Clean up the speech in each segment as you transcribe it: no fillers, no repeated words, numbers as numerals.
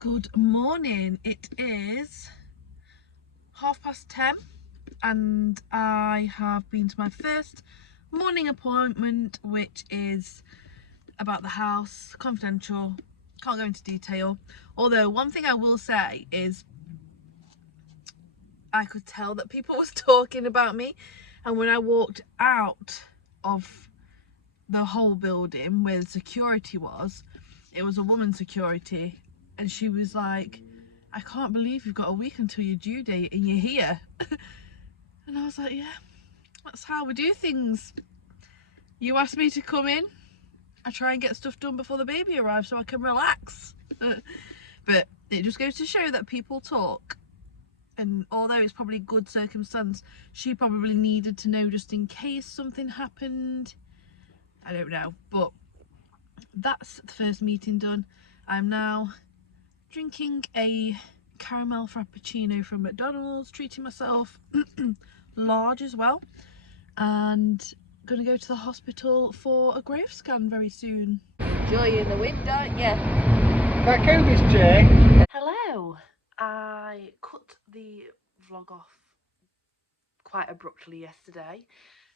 Good morning. It is 10:30 and I have been to my first morning appointment, which is about the house, confidential, can't go into detail. Although one thing I will say is I could tell that people was talking about me, and when I walked out of the whole building where the security was, it was a woman security, and she was like, I can't believe you've got a week until your due date and you're here. And I was like, yeah, that's how we do things. You asked me to come in, I try and get stuff done before the baby arrives so I can relax. But it just goes to show that people talk, and although it's probably good circumstance, she probably needed to know just in case something happened. I don't know, but that's the first meeting done. I'm now drinking a caramel frappuccino from McDonald's, treating myself, large as well, and gonna go to the hospital for a growth scan very soon. Joy in the wind, aren't you? That Kobe's Jay. Hello. I cut the vlog off quite abruptly yesterday.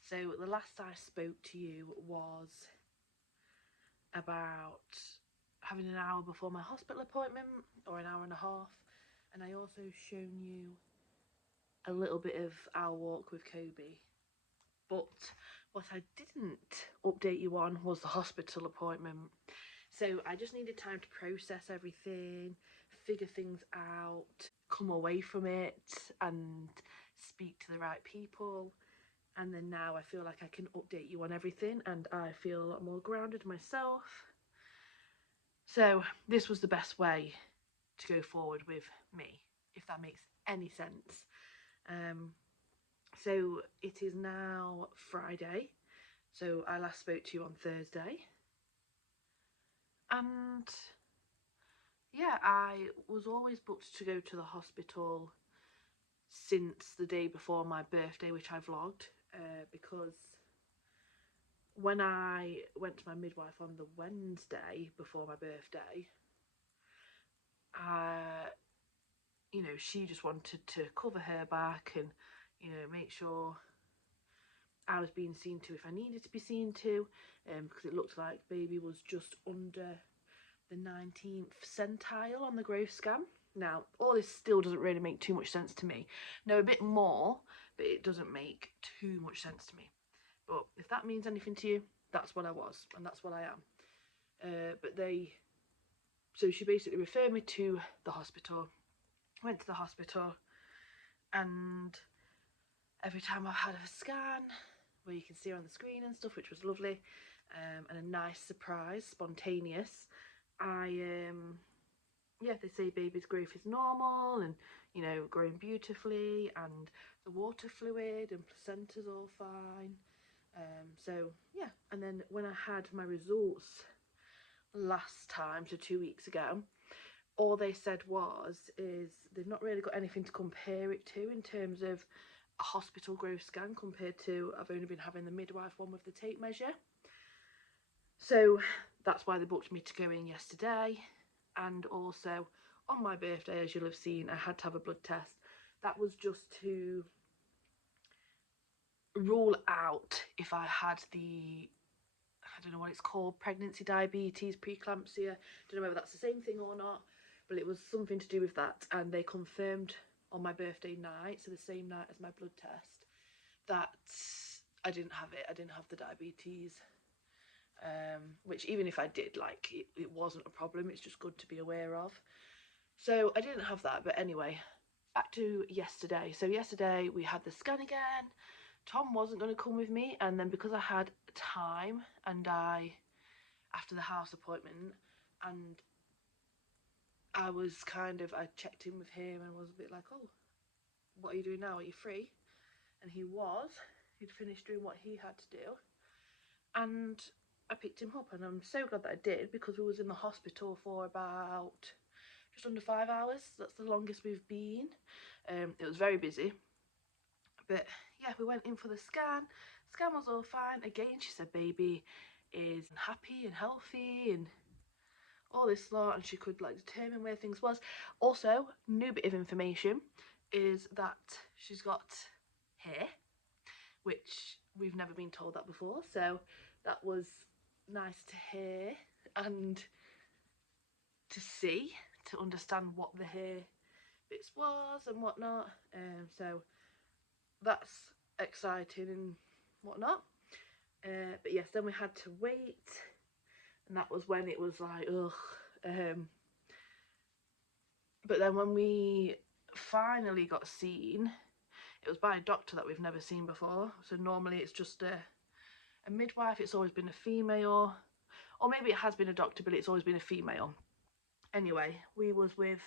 So the last I spoke to you was about having an hour before my hospital appointment, or an hour and a half, and I also shown you a little bit of our walk with Kobe. But what I didn't update you on was the hospital appointment. So I just needed time to process everything, figure things out, come away from it and speak to the right people. And then now I feel like I can update you on everything, and I feel a lot more grounded myself. So this was the best way to go forward with me, if that makes any sense. So it is now Friday, so I last spoke to you on Thursday, and yeah, I was always booked to go to the hospital since the day before my birthday, which I vlogged, because when I went to my midwife on the Wednesday before my birthday, she just wanted to cover her back and, make sure I was being seen to if I needed to be seen to, because it looked like baby was just under the 19th centile on the growth scan. Now, all this still doesn't really make too much sense to me. No, a bit more, but it doesn't make too much sense to me. But if that means anything to you, that's what I was, and that's what I am. So she basically referred me to the hospital. Went to the hospital, and every time I've had a scan, where you can see her on the screen and stuff, which was lovely, and a nice surprise, spontaneous. They say baby's growth is normal and, growing beautifully, and the water fluid and placenta's all fine. And then when I had my results last time, so 2 weeks ago, all they said is they've not really got anything to compare it to in terms of a hospital growth scan compared to, I've only been having the midwife one with the tape measure. So that's why they booked me to go in yesterday. And also on my birthday, as you'll have seen, I had to have a blood test. That was just to rule out if I had I don't know what it's called, pregnancy diabetes, preeclampsia. Don't know whether that's the same thing or not, but it was something to do with that. And they confirmed on my birthday night, so the same night as my blood test, that I didn't have it. I didn't have the diabetes. Which, even if I did, it wasn't a problem. It's just good to be aware of. So I didn't have that, but anyway, back to yesterday. So yesterday we had the scan again. Tom wasn't going to come with me, and then because I had time, and after the house appointment, and I checked in with him and was a bit like, oh, what are you doing now? Are you free? And he'd finished doing what he had to do. And I picked him up, and I'm so glad that I did, because we was in the hospital for about just under 5 hours. That's the longest we've been. It was very busy, but yeah, we went in for the scan. Scan was all fine. Again, she said baby is happy and healthy and all this lot, and she could like determine where things was. Also, new bit of information is that she's got hair, which we've never been told that before, so that was nice to hear and to see, to understand what the hair bits was and whatnot. So that's exciting and whatnot. But yes, then we had to wait, and that was when it was like, ugh. But then when we finally got seen, it was by a doctor that we've never seen before. So normally it's just a midwife. It's always been a female, or maybe it has been a doctor, but it's always been a female. Anyway, we was with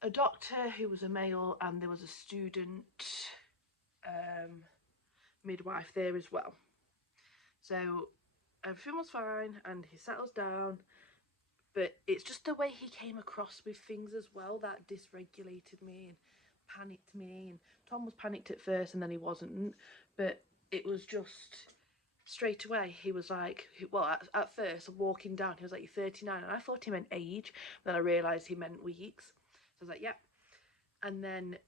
a doctor who was a male, and there was a student midwife there as well. So everything was fine, and he settles down, but it's just the way he came across with things as well that dysregulated me and panicked me. And Tom was panicked at first, and then he wasn't, but it was just straight away he was like, well, at first walking down he was like, "You're 39," and I thought he meant age, but then I realised he meant weeks. So I was like, "Yep." And then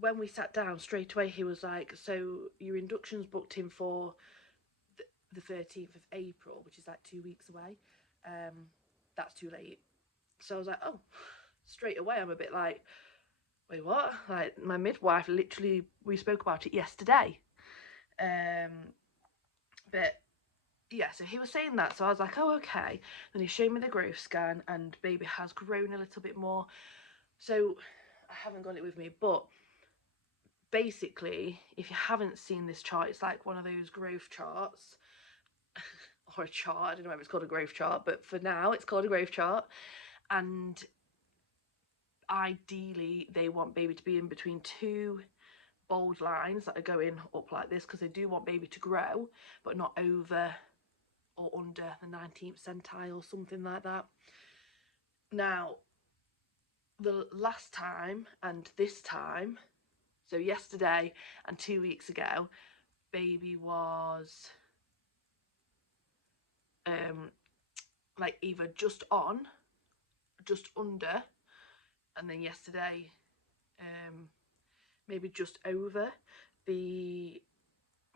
when we sat down, straight away he was like, "So your induction's booked in for the 13th of April, which is like 2 weeks away. That's too late." So I was like, "Oh." Straight away I'm a bit like, "Wait, what?" Like, my midwife literally, we spoke about it yesterday. But yeah, so he was saying that, so I was like, "Oh, okay." Then he showed me the growth scan, and baby has grown a little bit more. So I haven't got it with me, but basically, if you haven't seen this chart, it's like one of those growth charts or a chart. I don't know if it's called a growth chart, but for now it's called a growth chart. And ideally they want baby to be in between two bold lines that are going up like this, because they do want baby to grow, but not over or under the 19th centile, something like that. Now, the last time and this time, so yesterday and 2 weeks ago, baby was like either just on, just under, and then yesterday maybe just over the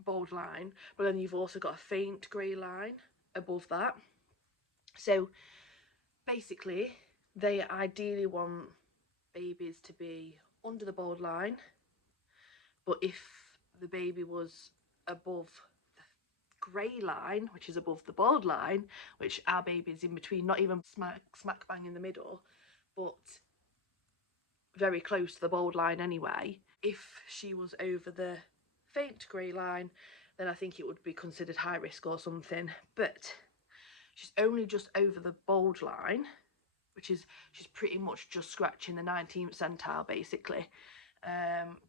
bold line, but then you've also got a faint grey line above that. So basically they ideally want babies to be under the bold line, but if the baby was above the grey line, which is above the bold line, which our baby is in between, not even smack bang in the middle, but very close to the bold line anyway, if she was over the faint grey line, then I think it would be considered high risk or something. But she's only just over the bold line, which is, she's pretty much just scratching the 19th centile basically.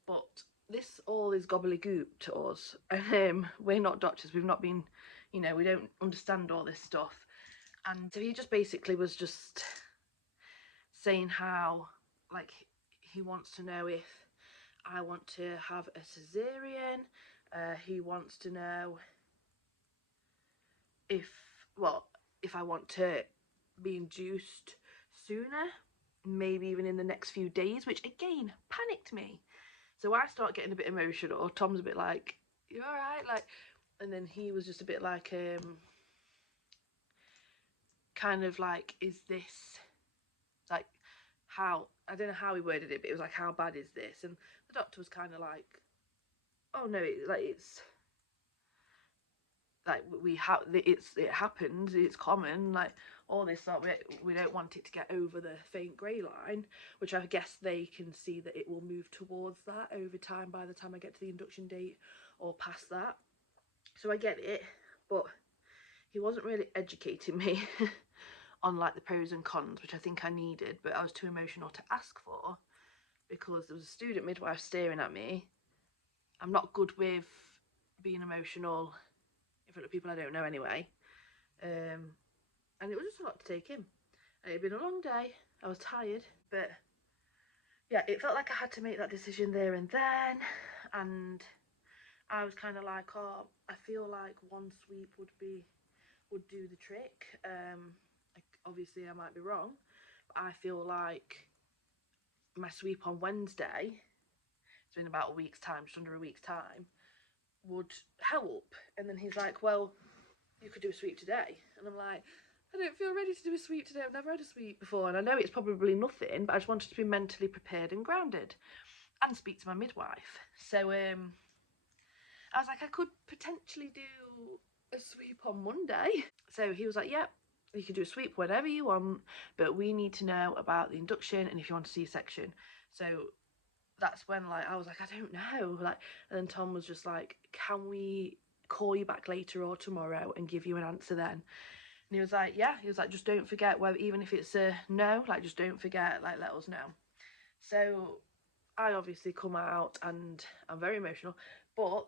But this all is gobbledygook to us. We're not doctors, we've not been, you know, we don't understand all this stuff. And so he just basically was just saying how, like, he wants to know if I want to have a cesarean. He wants to know if, well, if I want to be induced sooner, maybe even in the next few days, which again panicked me. So I start getting a bit emotional. Tom's a bit like, "You all right?" Like, and then he was just a bit like, kind of like, "Is this like, how," I don't know how he worded it, but it was like, "How bad is this?" And the doctor was kind of like, "Oh no, it's like we have, it happens, it's common, like all this stuff. We don't want it to get over the faint grey line," which I guess they can see that it will move towards that over time by the time I get to the induction date or past that. So I get it, but he wasn't really educating me on like the pros and cons, which I think I needed, but I was too emotional to ask for because there was a student midwife staring at me. I'm not good with being emotional in front of people I don't know anyway. And it was just a lot to take in. And it had been a long day. I was tired, but yeah, it felt like I had to make that decision there and then. And I was kind of like, "Oh, I feel like one sweep would do the trick." I obviously I might be wrong, but I feel like my sweep on Wednesday, so in about a week's time, just under a week's time, would help. And then he's like, well, you could do a sweep today. And I'm like, I don't feel ready to do a sweep today. I've never had a sweep before. And I know it's probably nothing, but I just wanted to be mentally prepared and grounded and speak to my midwife. So I was like, I could potentially do a sweep on Monday. So he was like, yep, you can do a sweep whenever you want, but we need to know about the induction and if you want to see a section. So that's when, like, I was like, I don't know, like, and then Tom was just like, can we call you back later or tomorrow and give you an answer then? And he was like, yeah. He was like, just don't forget, whether, even if it's a no, like, just don't forget, like, let us know. So I obviously come out and I'm very emotional, but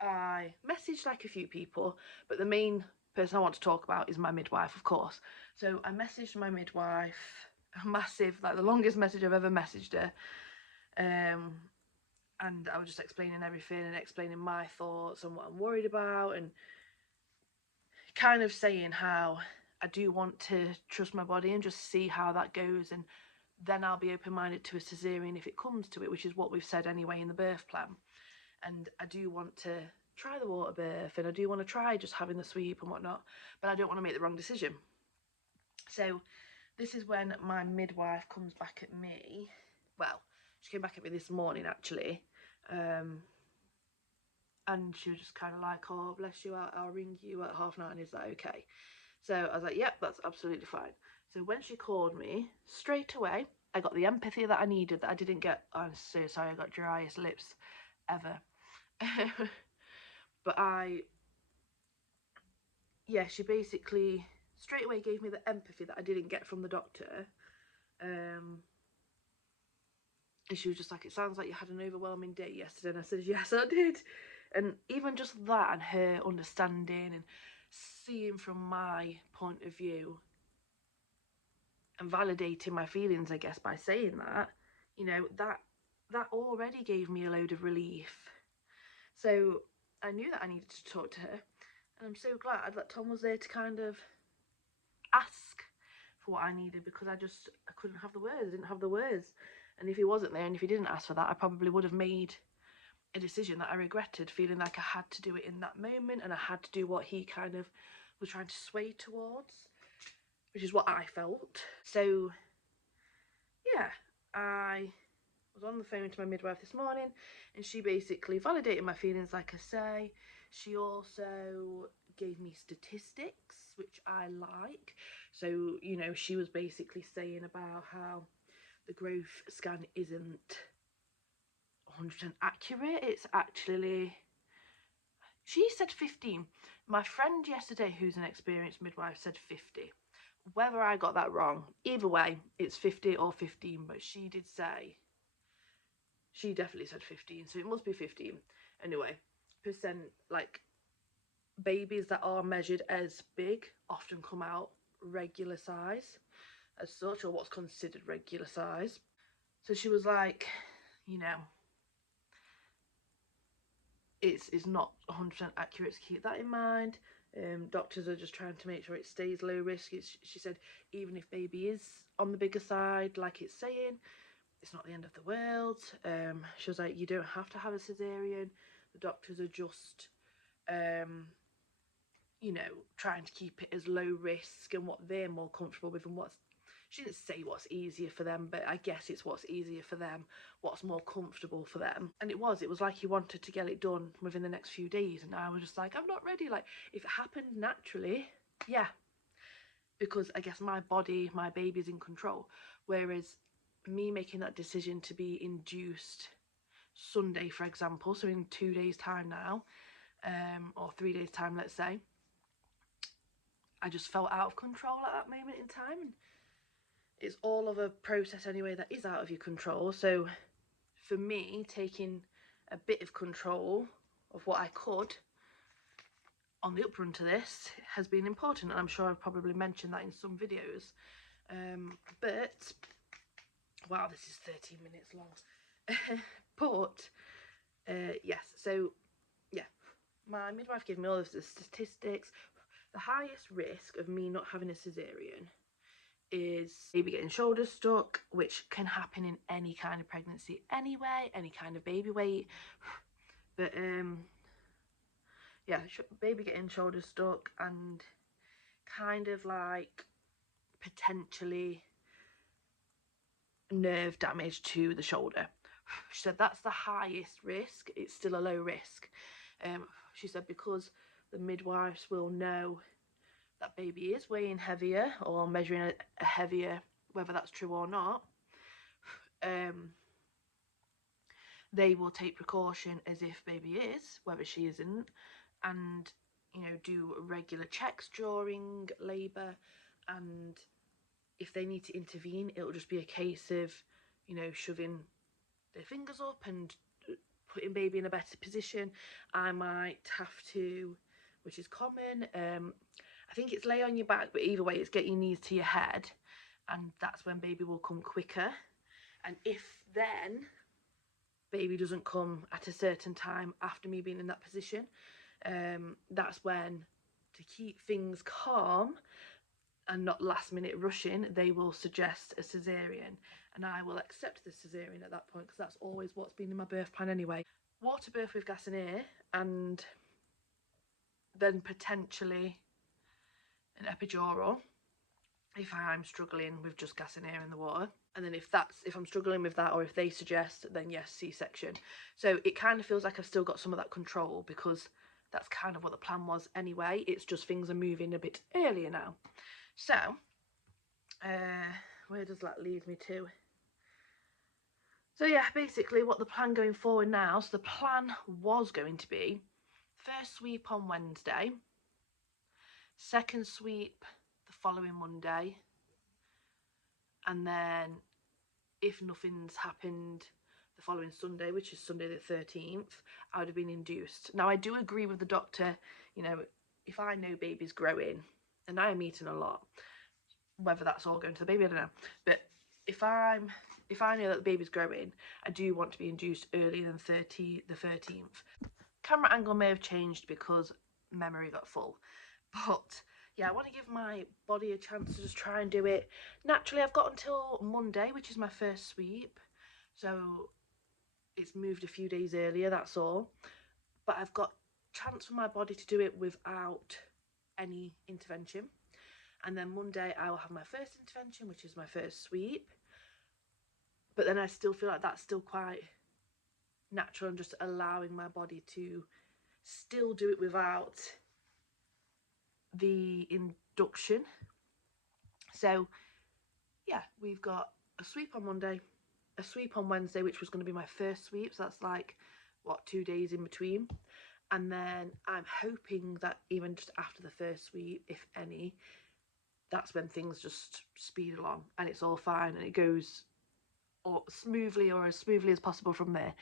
I messaged like a few people, but the main person I want to talk about is my midwife, of course. So I messaged my midwife, a massive, like the longest message I've ever messaged her. And I was just explaining everything and explaining my thoughts and what I'm worried about, and kind of saying how I do want to trust my body and just see how that goes, and then I'll be open-minded to a cesarean if it comes to it, which is what we've said anyway in the birth plan. And I do want to try the water birth, and I do want to try just having the sweep and whatnot, but I don't want to make the wrong decision. So this is when my midwife comes back at me. Well, she came back at me this morning actually, and she was just kind of like, oh, bless you, I'll ring you at 9:30, is that okay? So I was like, yep, that's absolutely fine. So when she called me, straight away, I got the empathy that I needed, that I didn't get. I'm so sorry, I got driest lips ever. But she basically straight away gave me the empathy that I didn't get from the doctor. And she was just like, it sounds like you had an overwhelming day yesterday. And I said, yes, I did. And even just that, and her understanding and seeing from my point of view and validating my feelings, I guess, by saying that, you know, that already gave me a load of relief. So I knew that I needed to talk to her, and I'm so glad that Tom was there to kind of ask for what I needed, because I couldn't have the words. I didn't have the words. And if he wasn't there and if he didn't ask for that, I probably would have made a decision that I regretted, feeling like I had to do it in that moment and I had to do what he kind of was trying to sway towards, which is what I felt. So yeah, I was on the phone to my midwife this morning, and she basically validated my feelings, like I say. She also gave me statistics, which I like. So, you know, she was basically saying about how the growth scan isn't 100% accurate. It's actually, she said 15. My friend yesterday, who's an experienced midwife, said 50. Whether I got that wrong, either way, it's 50 or 15, but she did say, she definitely said 15, so it must be 15. Anyway, percent, like, babies that are measured as big often come out regular size as such, or what's considered regular size. So she was like, you know, it's not 100% accurate, to keep that in mind. Doctors are just trying to make sure it stays low risk. She said, even if baby is on the bigger side, like it's saying, it's not the end of the world. She was like, you don't have to have a cesarean. The doctors are just, you know, trying to keep it as low risk and what they're more comfortable with, and what's, she didn't say what's easier for them, but I guess it's what's easier for them, what's more comfortable for them. And it was like he wanted to get it done within the next few days, and I was just like, I'm not ready. Like, if it happened naturally, yeah, because I guess my body, my baby's in control. Whereas me making that decision to be induced Sunday, for example, so in 2 days time now, or 3 days time, let's say, I just felt out of control at that moment in time. And it's all of a process anyway that is out of your control. So for me, taking a bit of control of what I could on the uprun to this has been important, and I'm sure I've probably mentioned that in some videos. But wow, this is 13 minutes long. But yes, so yeah, my midwife gave me all of the statistics, The highest risk of me not having a cesarean is baby getting shoulders stuck, which can happen in any kind of pregnancy anyway, any kind of baby weight. But yeah, baby getting shoulders stuck and kind of like potentially nerve damage to the shoulder. She said that's the highest risk. It's still a low risk. She said because the midwives will know that baby is weighing heavier or measuring a heavier, whether that's true or not, they will take precaution as if baby is, whether she isn't, and do regular checks during labour, and if they need to intervene, it'll just be a case of shoving their fingers up and putting baby in a better position. I might have to, which is common, I think it's lay on your back, but either way it's get your knees to your head, and that's when baby will come quicker. And if then baby doesn't come at a certain time after me being in that position, that's when, to keep things calm and not last minute rushing, they will suggest a cesarean, and I will accept the cesarean at that point because that's always what's been in my birth plan anyway. Water birth with gas and air, and then potentially an epidural if I'm struggling with just gas and air in the water. And then if I'm struggling with that, or if they suggest, then yes, C-section. So it kind of feels like I've still got some of that control because that's kind of what the plan was anyway. It's just things are moving a bit earlier now. So where does that leave me to? So yeah, basically what the plan going forward now, so the plan was going to be first sweep on Wednesday, second sweep the following Monday, and then if nothing's happened the following Sunday, which is Sunday the 13th, I would have been induced. Now I do agree with the doctor, if I know baby's growing, and I am eating a lot, whether that's all going to the baby, I don't know, but if I know that the baby's growing, I do want to be induced earlier than the 13th. Camera angle may have changed because memory got full, but yeah, I want to give my body a chance to just try and do it naturally. I've got until Monday, which is my first sweep, so it's moved a few days earlier, that's all, but I've got chance for my body to do it without any intervention. And then Monday I will have my first intervention, which is my first sweep, but then I still feel like that's still quite natural and just allowing my body to still do it without the induction. So yeah, we've got a sweep on Monday, a sweep on Wednesday, which was going to be my first sweep, so that's like 2 days in between, and then I'm hoping that even just after the first sweep, if any, that's when things just speed along and it's all fine and it goes smoothly, or as smoothly as possible from there.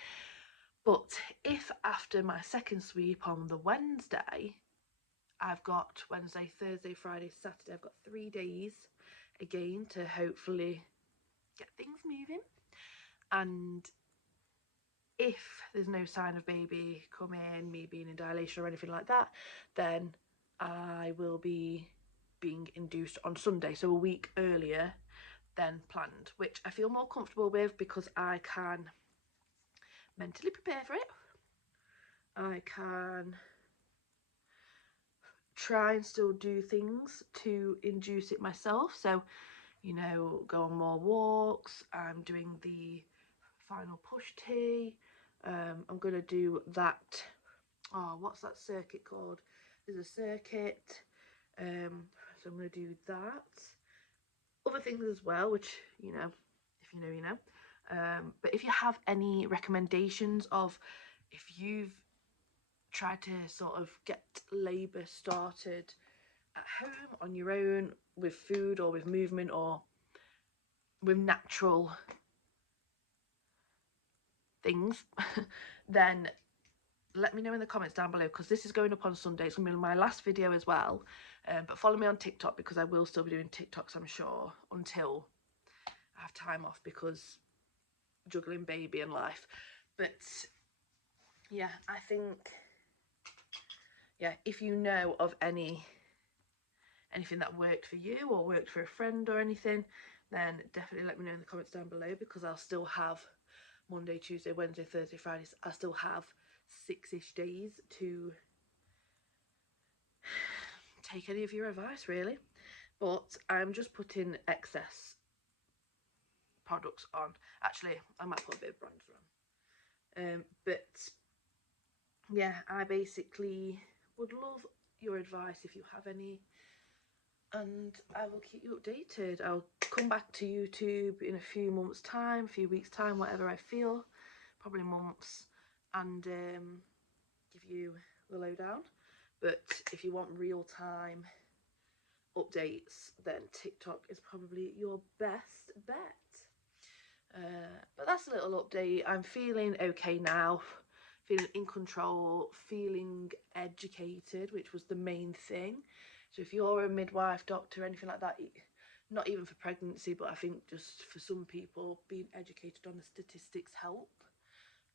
But if after my second sweep on the Wednesday, I've got Wednesday, Thursday, Friday, Saturday, I've got 3 days again to hopefully get things moving, and if there's no sign of baby coming, me being in dilation or anything like that, then I will be being induced on Sunday, so a week earlier than planned, which I feel more comfortable with because I can mentally prepare for it. I can try and still do things to induce it myself, so go on more walks. I'm doing the final push tee. I'm gonna do that, what's that circuit called? There's a circuit, so I'm gonna do that. Other things as well, which if you know, you know. But if you have any recommendations of if you've tried to sort of get labour started at home on your own with food or with movement or with natural things, then let me know in the comments down below, because this is going up on Sunday. It's going to be my last video as well, but follow me on TikTok because I will still be doing TikToks, I'm sure, until I have time off because juggling baby and life. But yeah, I think, yeah, if you know of any anything that worked for you or worked for a friend or anything, then definitely let me know in the comments down below, because I'll still have Monday, Tuesday, Wednesday, Thursday, Fridays. I still have 6-ish days to take any of your advice, really. But I'm just putting excess products on. Actually, I might put a bit of bronzer on. But yeah, I basically would love your advice if you have any, and I will keep you updated. I'll come back to YouTube in a few months' time, a few weeks' time, whatever I feel, probably months, and give you the lowdown. But if you want real-time updates, then TikTok is probably your best bet. But that's a little update. I'm feeling okay now, feeling in control, feeling educated, which was the main thing. So if you're a midwife, doctor, anything like that, not even for pregnancy, but I think just for some people, being educated on the statistics help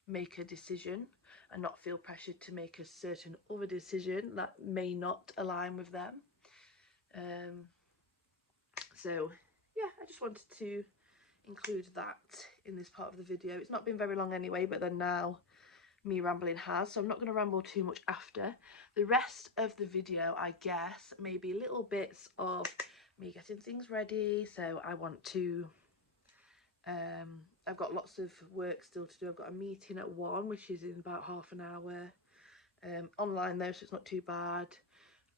make a decision and not feel pressured to make a certain other decision that may not align with them. So yeah, I just wanted to include that in this part of the video. It's not been very long anyway, but then now me rambling has, so I'm not going to ramble too much after. The rest of the video, I guess, maybe little bits of me getting things ready. So I want to I've got lots of work still to do. I've got a meeting at 1, which is in about half an hour, online though, so it's not too bad.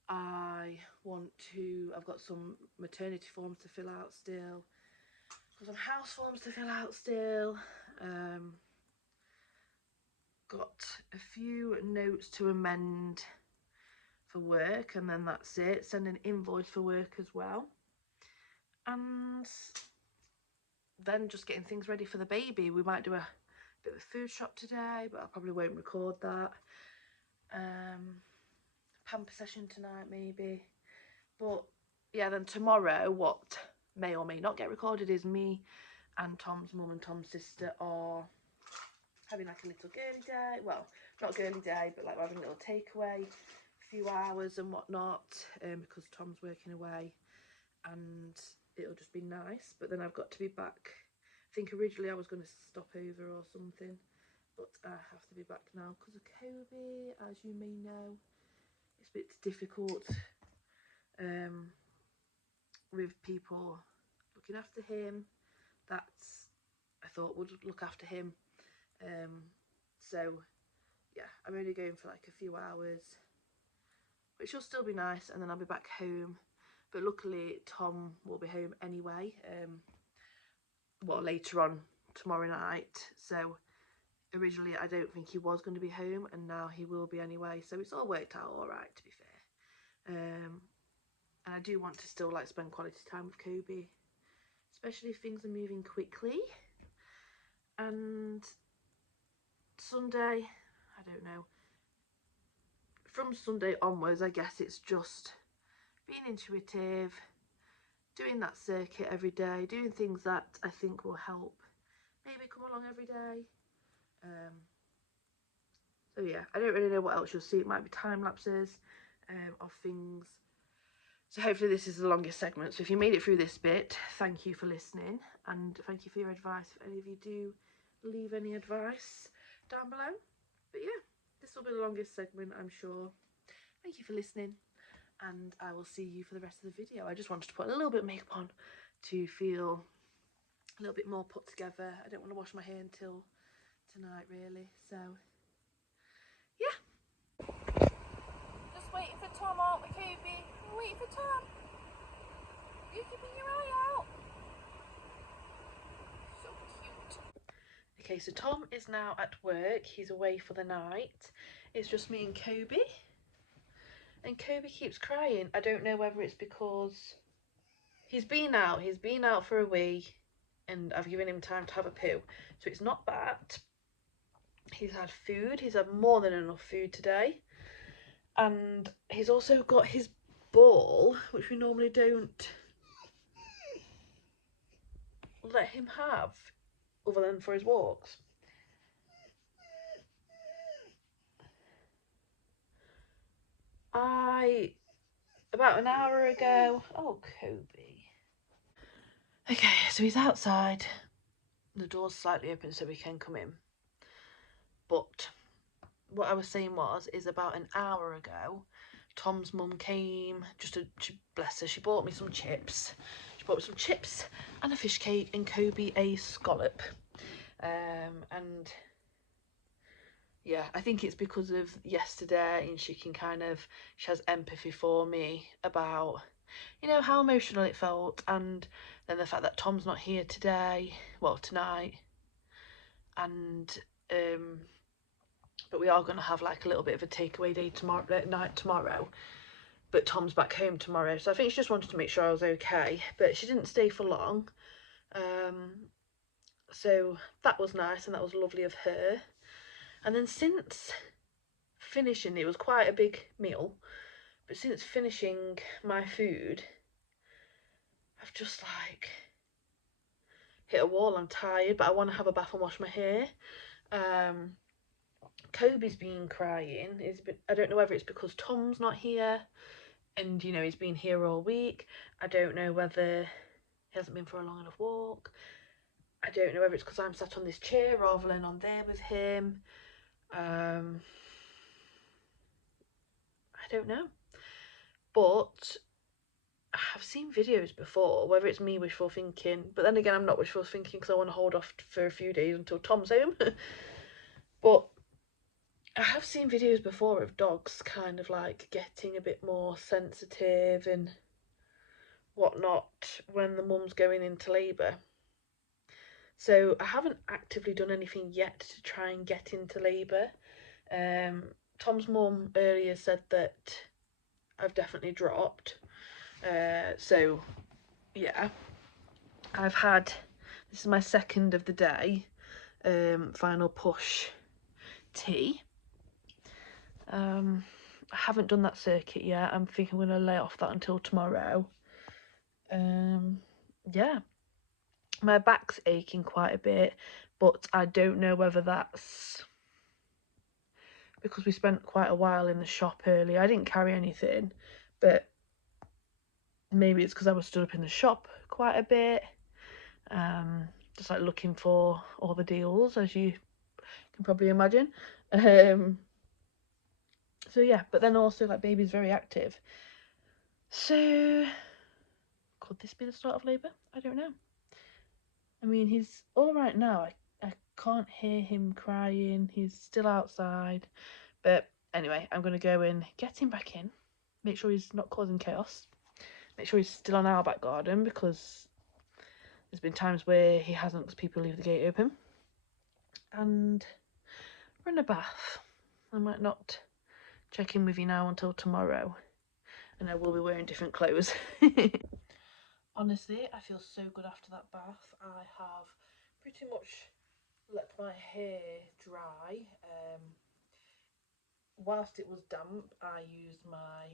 I've got some maternity forms to fill out still, got some house forms to fill out still, got a few notes to amend for work, and then that's it. Send an invoice for work as well, and then just getting things ready for the baby. We might do a bit of a food shop today, but I probably won't record that. Pamper session tonight maybe. But yeah, then tomorrow, what may or may not get recorded is me and Tom's mum and Tom's sister are having like a little girly day. Well, not girly day, but like having a little takeaway, a few hours and whatnot, because Tom's working away, and it'll just be nice. But then I've got to be back. I think originally I was going to stop over or something, but I have to be back now because of Kobe, as you may know. It's a bit difficult with people looking after him. That's, I thought, would look after him. So yeah, I'm only going for like a few hours, which will still be nice, and then I'll be back home. But luckily Tom will be home anyway, later on tomorrow night. So originally I don't think he was going to be home, and now he will be anyway, so it's all worked out all right, to be fair. And I do want to still like spend quality time with Kobe, especially if things are moving quickly. And Sunday, I don't know, from Sunday onwards, I guess it's just being intuitive, doing that circuit every day, doing things that I think will help maybe come along every day. So yeah, I don't really know what else you'll see. It might be time lapses of things. So hopefully this is the longest segment. So if you made it through this bit, thank you for listening, and thank you for your advice. If any of you do leave any advice down below. But yeah, this will be the longest segment, I'm sure. Thank you for listening, and I will see you for the rest of the video. I just wanted to put a little bit of makeup on to feel a little bit more put together. I don't want to wash my hair until tonight, really. So yeah, just waiting for Tom, aren't we, Kobe? We're waiting for Tom. You keeping your eye out? So cute. Okay, so Tom is now at work. He's away for the night. It's just me and Kobe. And Kobe keeps crying. I don't know whether it's because he's been out for a wee, and I've given him time to have a poo. So it's not that. He's had food. He's had more than enough food today. And he's also got his ball, which we normally don't let him have, other than for his walks. I about an hour ago. Oh, Kobe. Okay, so he's outside. The door's slightly open so we can come in. But what I was saying is about an hour ago, Tom's mum came, bless her, she bought me some chips. She bought me some chips and a fish cake and Kobe a scallop. And yeah, I think it's because of yesterday and she has empathy for me about, how emotional it felt, and then the fact that Tom's not here tonight, and but we are going to have like a little bit of a takeaway day tomorrow, but Tom's back home tomorrow, so I think she just wanted to make sure I was okay, but she didn't stay for long, so that was nice and that was lovely of her. And then since finishing, it was quite a big meal, but since finishing my food, I've just like hit a wall. I'm tired, but I want to have a bath and wash my hair. Kobe's been crying. I don't know whether it's because Tom's not here and he's been here all week. I don't know whether he hasn't been for a long enough walk. I don't know whether it's because I'm sat on this chair rather than on there with him. I don't know. But I've seen videos before, whether it's me wishful thinking, but then again I'm not wishful thinking because I want to hold off for a few days until Tom's home. But I have seen videos before of dogs kind of like getting a bit more sensitive and whatnot when the mum's going into labour. So I haven't actively done anything yet to try and get into labour. Tom's mum earlier said that I've definitely dropped. So yeah, this is my second of the day, final push tea. I haven't done that circuit yet. I'm thinking I'm going to lay off that until tomorrow. Yeah, my back's aching quite a bit, but I don't know whether that's because we spent quite a while in the shop earlier. I didn't carry anything, but maybe it's because I was stood up in the shop quite a bit, just like looking for all the deals, as you can probably imagine. So yeah, but then also like baby's very active. So could this be the start of labour? I don't know. I mean, he's all right now. I can't hear him crying. He's still outside. But anyway, I'm going to go and get him back in. Make sure he's not causing chaos. Make sure he's still on our back garden, because there's been times where he hasn't because people leave the gate open. And we're in a bath. I might not check in with you now until tomorrow. And I will be wearing different clothes. Honestly, I feel so good after that bath. I have pretty much let my hair dry. Whilst it was damp, I used my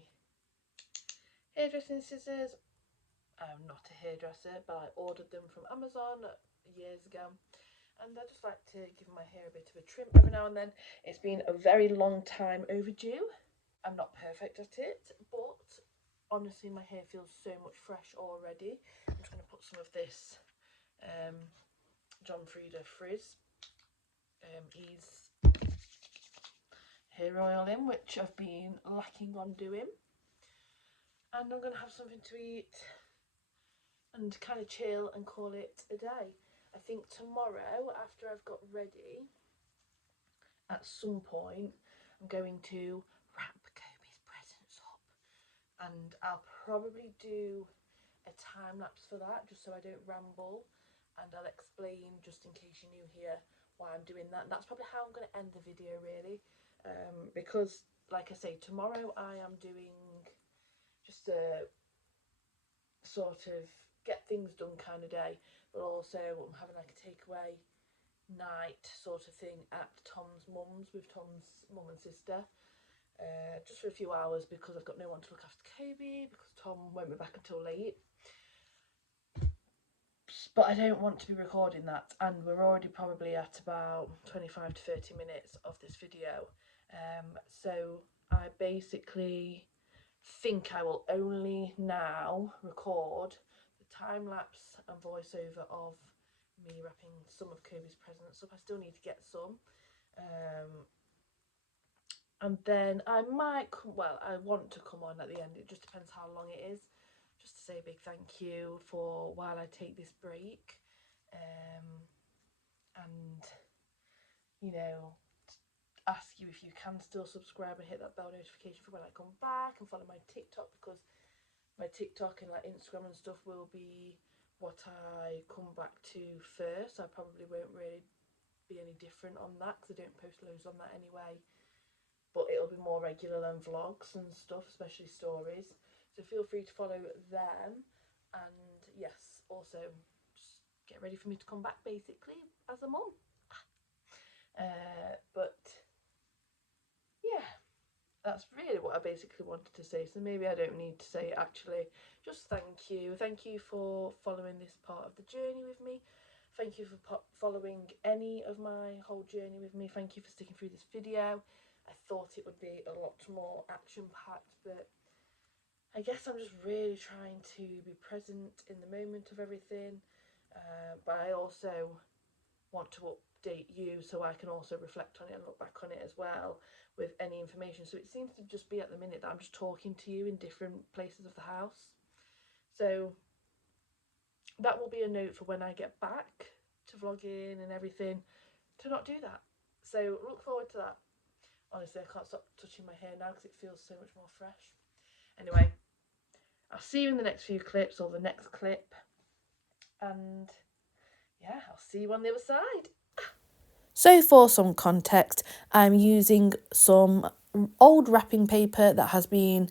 hairdressing scissors. I'm not a hairdresser, but I ordered them from Amazon years ago. And I just like to give my hair a bit of a trim every now and then. It's been a very long time overdue. I'm not perfect at it, but honestly my hair feels so much fresh already. I'm just going to put some of this John Frieda Frizz Ease hair oil in, which I've been lacking on doing. And I'm going to have something to eat and kind of chill and call it a day. I think tomorrow, after I've got ready, at some point, I'm going to wrap Kobe's presents up, and I'll probably do a time lapse for that, just so I don't ramble, and I'll explain, just in case you're new here, why I'm doing that. And that's probably how I'm going to end the video, really, because like I say, tomorrow I am doing just a sort of get things done kind of day, but also I'm having like a takeaway night sort of thing at Tom's mum's with Tom's mum and sister, just for a few hours, because I've got no one to look after Kobe, because Tom won't be back until late. But I don't want to be recording that, and we're already probably at about 25 to 30 minutes of this video, so I basically think I will only now record the time-lapse and voiceover of me wrapping some of Kobe's presents up. I still need to get some. And then I might I want to come on at the end. It just depends how long it is. Just to say a big thank you for while I take this break. And, you know, ask you if you can still subscribe and hit that bell notification for when I come back, and follow my TikTok, because my TikTok and like Instagram and stuff will be what I come back to first. I probably won't really be any different on that because I don't post loads on that anyway, but it'll be more regular than vlogs and stuff, especially stories. So feel free to follow them. And yes, also just get ready for me to come back basically as a mum. But yeah, that's really what I basically wanted to say. So maybe I don't need to say it actually. Just thank you. Thank you for following this part of the journey with me. Thank you for following any of my whole journey with me. Thank you for sticking through this video. I thought it would be a lot more action-packed, but I guess I'm just really trying to be present in the moment of everything. But I also want to update you so I can also reflect on it and look back on it as well with any information. So it seems to just be at the minute that I'm just talking to you in different places of the house. So that will be a note for when I get back to vlogging and everything, to not do that. So look forward to that. Honestly, I can't stop touching my hair now because it feels so much more fresh. Anyway, I'll see you in the next few clips, or the next clip. And yeah, I'll see you on the other side. So for some context, I'm using some old wrapping paper that has been,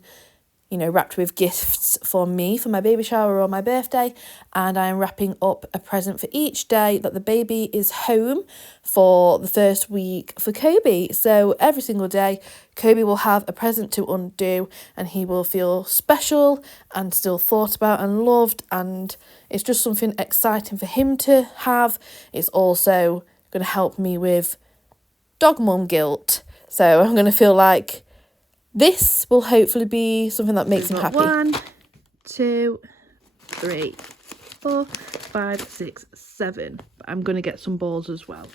wrapped with gifts for me for my baby shower or my birthday, and I'm wrapping up a present for each day that the baby is home for the first week for Kobe. So every single day, Kobe will have a present to undo, and he will feel special and still thought about and loved, and it's just something exciting for him to have. It's also going to help me with dog mum guilt. So I'm going to feel like this will hopefully be something that makes him happy. 1, 2, 3, 4, 5, 6, 7. I'm going to get some balls as well.